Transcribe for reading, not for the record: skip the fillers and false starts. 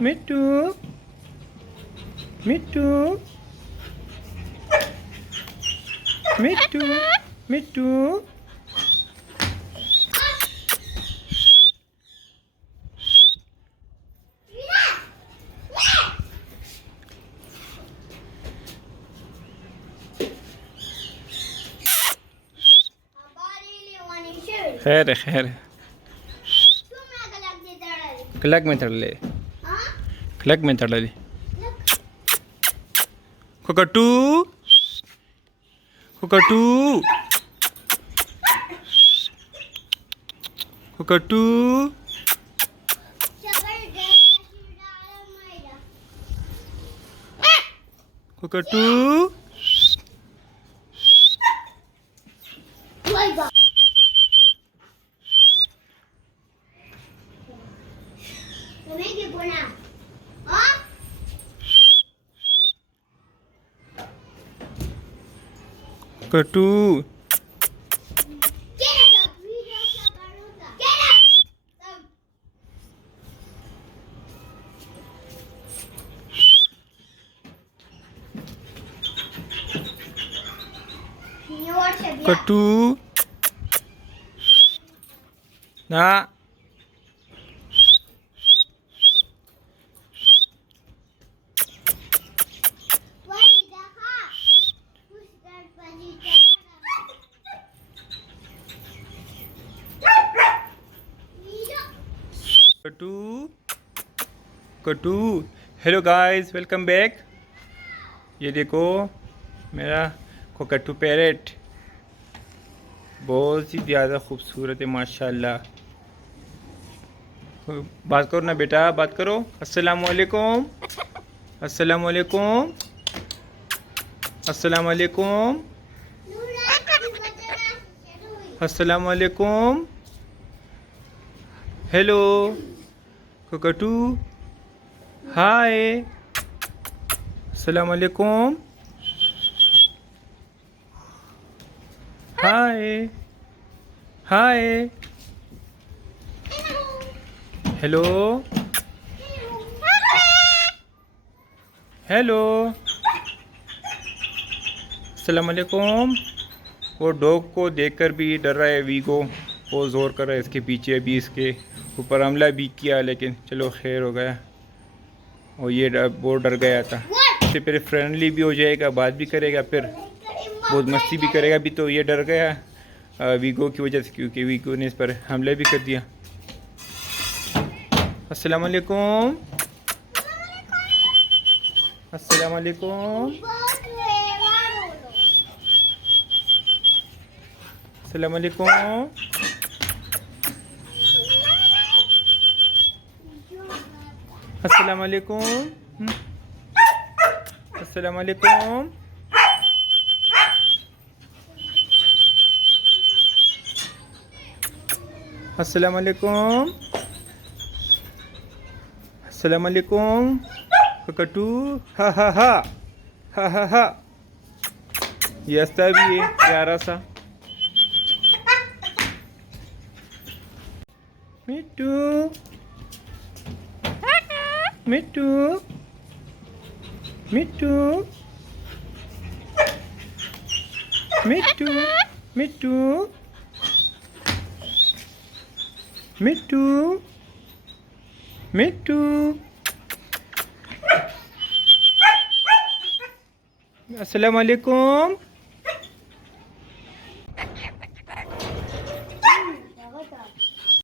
मिट्टू मिट्टू मिट्टू मिट्टू खैर है खैर है क्लग में तड़ले क्लग में तड़ले कोकटू कोकटू कोकटू कोकटू कोकटू कटू ना कटू कटू हेलो गाइस वेलकम बैक। ये देखो मेरा कोकटू पैरेट बहुत ही ज़्यादा खूबसूरत है माशाल्लाह। बात करो ना बेटा, बात करो। अस्सलाम वालेकुम अस्सलाम वालेकुम अस्सलाम वालेकुम अस्सलाम वालेकुम। हेलो कोकटू हाय अस्सलाम वालेकुम हाय हाय हेलो हेलो अस्सलाम वालेकुम। वो डॉग को देखकर भी डर रहा है वीगो, वो ज़ोर कर रहा है इसके पीछे, अभी इसके ऊपर हमला भी किया लेकिन चलो खैर हो गया। और ये बहुत डर गया था। इससे फिर फ्रेंडली भी हो जाएगा, बात भी करेगा, फिर बहुत मस्ती भी करेगा। अभी तो ये डर गया वीगो की वजह से, क्योंकि वीगो ने इस पर हमला भी कर दिया। अस्सलाम वालेकुम अस्सलाम वालेकुम अस्सलाम वालेकुम अस्सलाम वालेकुम अस्सलाम वालेकुम अस्सलाम वालेकुम अस्सलाम वालेकुम। कोकटू हा हा हा हा हा हा। ये हंसता भी है प्यारा सा। मिट्टू मिट्टू मिट्टू मिट्टू मिट्टू मिट्टू मिट्टू अस्सलाम वालेकुम।